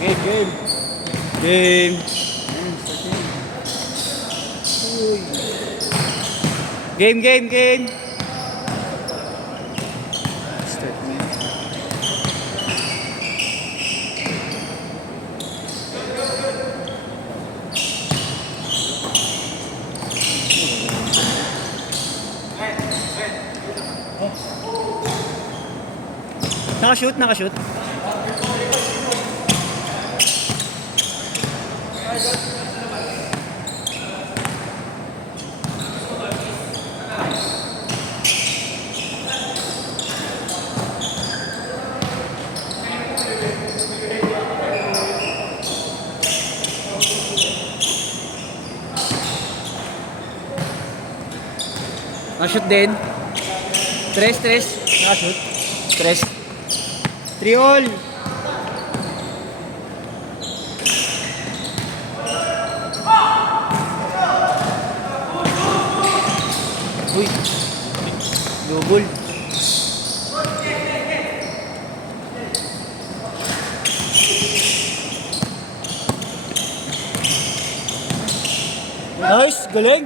Game, game. Game. Game, game, game. Start mo yan. Nakashoot, nakashoot. Nakashoot din. Tres. Nakashoot. Tres. 3 all. Uy. Double. Nice, galing.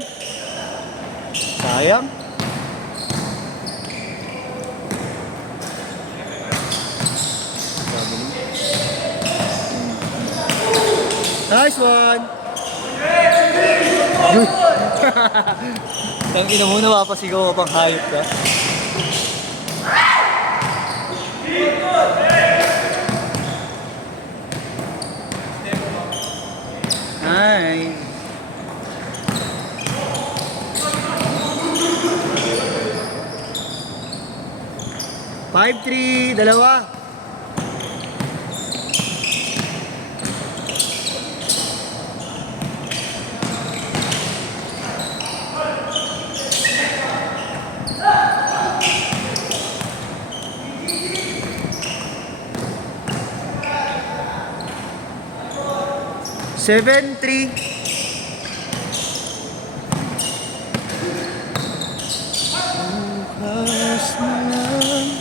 Sayang. Nice one. Tang ina mo, napapasigaw ka pang hayop ka. Nice. Five, 3, dalawa. Seven, 3. Bukas na lang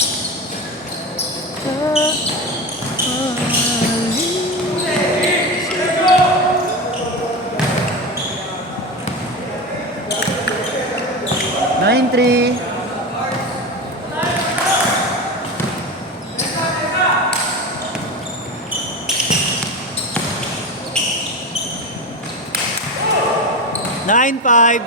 Nine, 3. Nine, 5.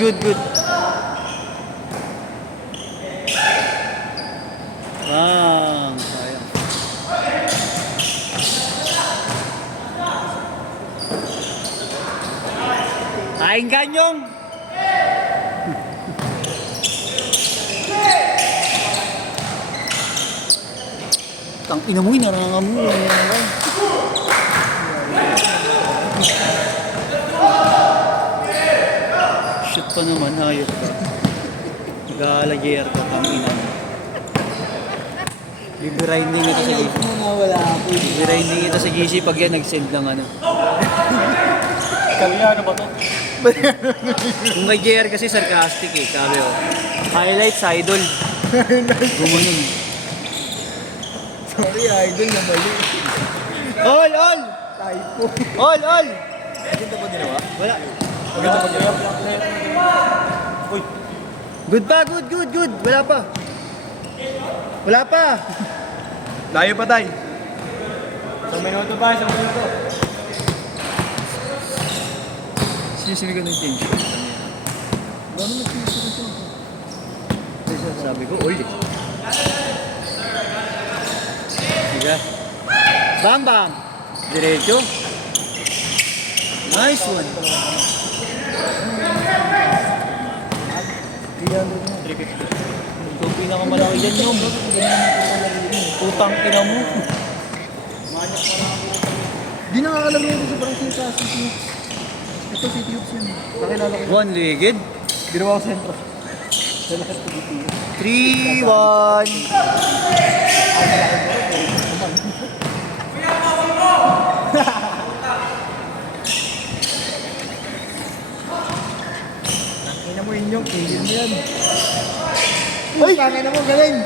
Good. Bang, sayang. Kain ganyong. Tang ina mo, inaranga mo. Shoot pa naman, hayop ka. Nag-aalagyer ka, tang ina mo. Bibirinding ito sa GC. Bibirinding ito sa GC pag yan nag-send ng ano. Kami ano ba to? Kung kay JR kasi sarcastic eh, sabi ko. Highlights, idol. Gumanon. Sorry, idol na mali. All! Typo. All! Ganito ba ginawa? Wala. Ganito ba ginawa? Uy. Good pa, good. Wala pa. Layo pa tayo. Isang minuto pa, isang minuto. Sinisimig ko ng tension. Gano'n nag-tension ito? Sabi ko, all eh. Sige. Bam! Diretso. Nice one. 350. Ito ang pinakamalaki dyan yung. Putang ina mo. Di nakakalagay ito sa parang sinasasip mo. Ito, City Hoops yun. Nakilala ko. One-legged. Ginawa ko sentro. 3-1. Ina mo yun yung kilin mo yan. Uy! Kangin na mo, galing!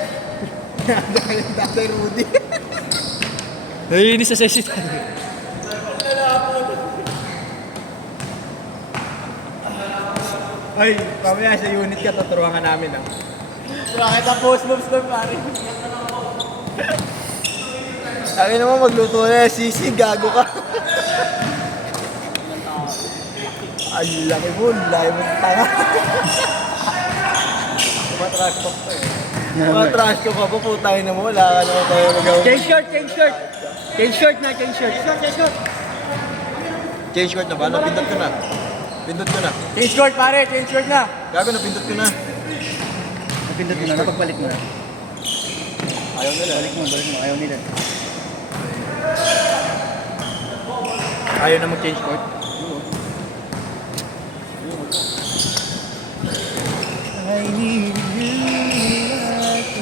Galing Tatay Rudy. Naiinis sa session. Ay, mamaya sa unit ka, tuturuan ka namin ah. Bakit ang post moves doon, pare? Kangin naman magluto na sisi, gago ka. Ang laki mo, layo mo tanga. Tumatrash talk pa eh. Tumatrash talk ka po, putangin na mo, wala ka naman tayo mag-awin. Change short, change short. Change short na, change short. Change short. Change short na ba? Napindot ko na. Pindot ko na. Change short, pare. Change short na. Gago, napindot ko na. Napindot mo na, napagbalik mo na. Ayaw nila. Balik mo. Ayaw nila. Ayaw na mag-change short. I need you like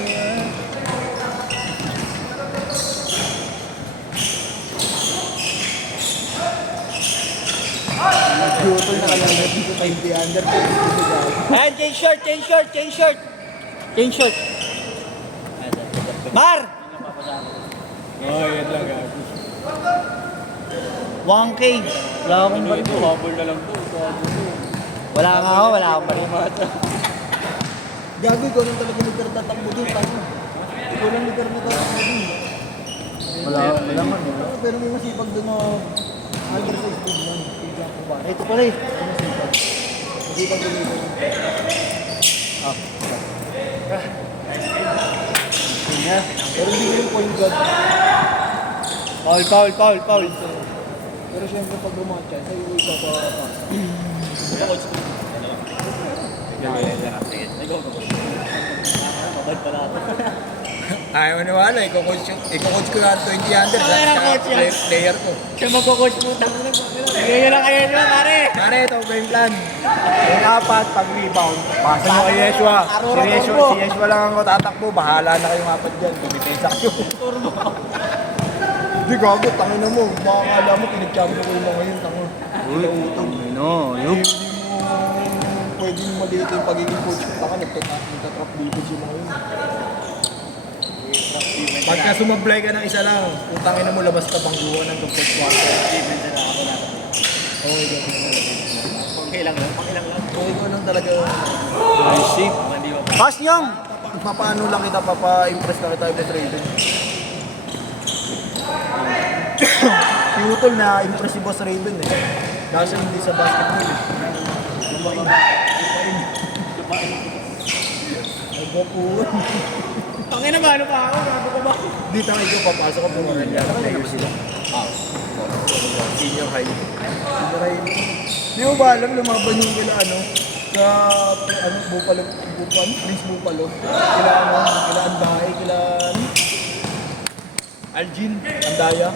Jutol na lang na dito tayo di under. And change short, change short, change short. Change short. Mar! Oh, yan lang gago. 1K. Wala akong balik. Habol na lang to. Wala nga ako, wala akong balik. Gago, ikaw lang talaga liter tatakbo doon. Ikaw lang liter na tatakbo doon. Wala man. Pero may masipag doon na under sa speed man. Ito pala eh. Masipag doon ito. Pero hindi ko yung point guard. Foul. Pero syempre pag bumatcha, sa'yo ko isa pa. Ayaw maniwala, iko-coach ko yung 20 under sa player ko. Siya magko-coach mo. Ngayon lang kayo nyo, pare. Pare, ito ba yung plan? Yung apat, pag-rebound, pasa nyo kay Yeshua. Si Yeshua lang ang tatakbo, bahala na kayong apat dyan. Tumipesa kayo. Hindi gago, tangin na mo. Baka kala mo, pinag-champion ko yung mga yun, tango. Uy, utong. Hindi mo pwedeng maliit yung pagiging coach ko. Taka, nagtatrap dito si mga yun. Pagka sumablay ka ng isa lang, utangin na mo, labas ka bangguan ng top quarter. Okay lang. Kung ikaw lang talaga, Pass niyong! papaano lang kita, papa-impress na kita with Raven. Si Utol na impress si Boss Raven eh. Kasi hindi sa basketball eh. Lupain. Ay, bapun. Tangin na ba? Ano pa ako? Gago ka ba? Dito ang ikaw, papasok ka pumagal yan. Player sila. Senior high. Senior high. Di mo ba alam, lumaban yung kila sa Prince Bupalo. Kila Andahay, kila Algin, Andaya.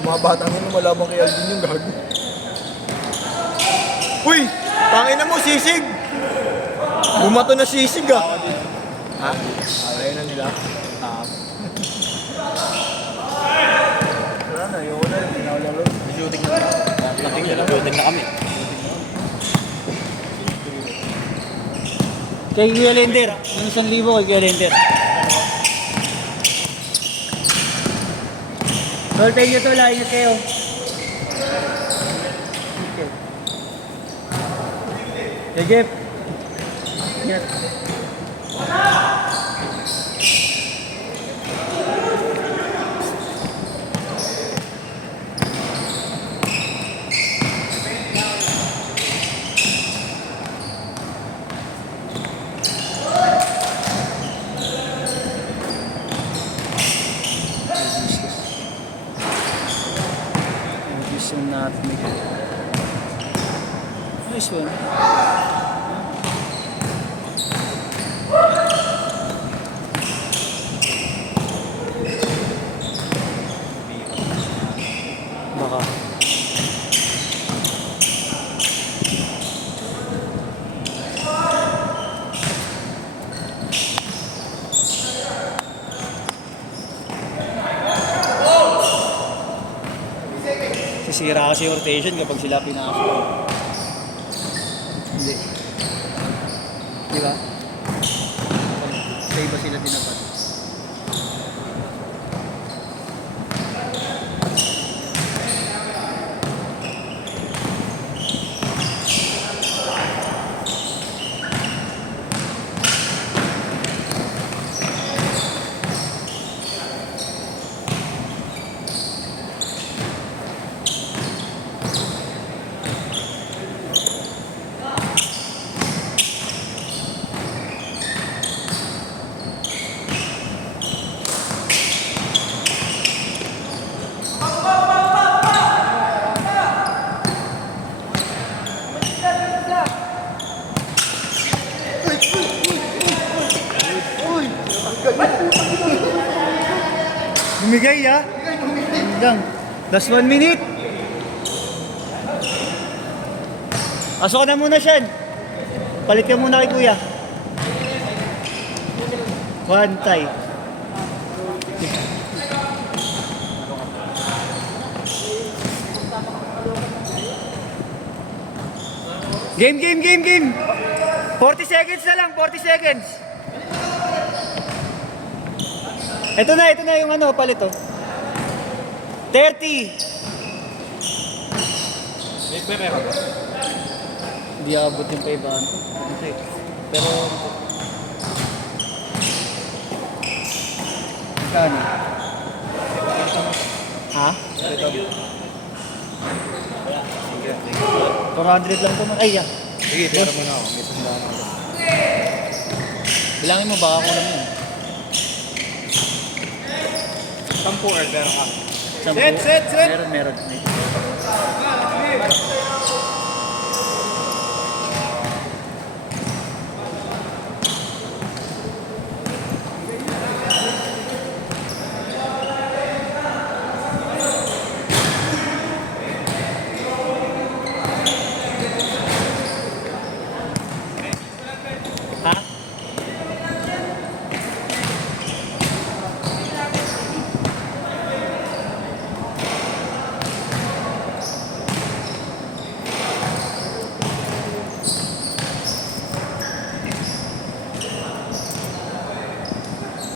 Mga batang yun, malabang kay Algin yung gago. Uy! Tangin na mo, sisig! Bumato na sisig ah! Ha? Ayaw na nila. Wala na, ayoko na. Hindi na ako laro. Shooting na kami. Kay Kuya Lender. Yung 1,000 kay Kuya Lender. Soltay nyo to, lahat nyo kayo. Sige. Ingat. Nice one. Baka. Wala kasi rotation kapag sila pinasok. Hindi. Di ba? Sa iba sila dinapat. Bumigay ha? Lang. Last 1 minute. Pasok ka na muna, Sean. Palit ka muna kay Kuya. One tie. Game. 40 seconds na lang, 40 seconds. Ito na yung ano, palit oh. 30. May pera ba? Hindi abot yung 500. Okay. Pero... Saan? Ha? 400 lang ito. Ay, yeah. Sige, pera mo na ako. May sandaan ako. Bilangin mo, baka kulang yun. 10 or pera ka. Sampu? Set! Meron.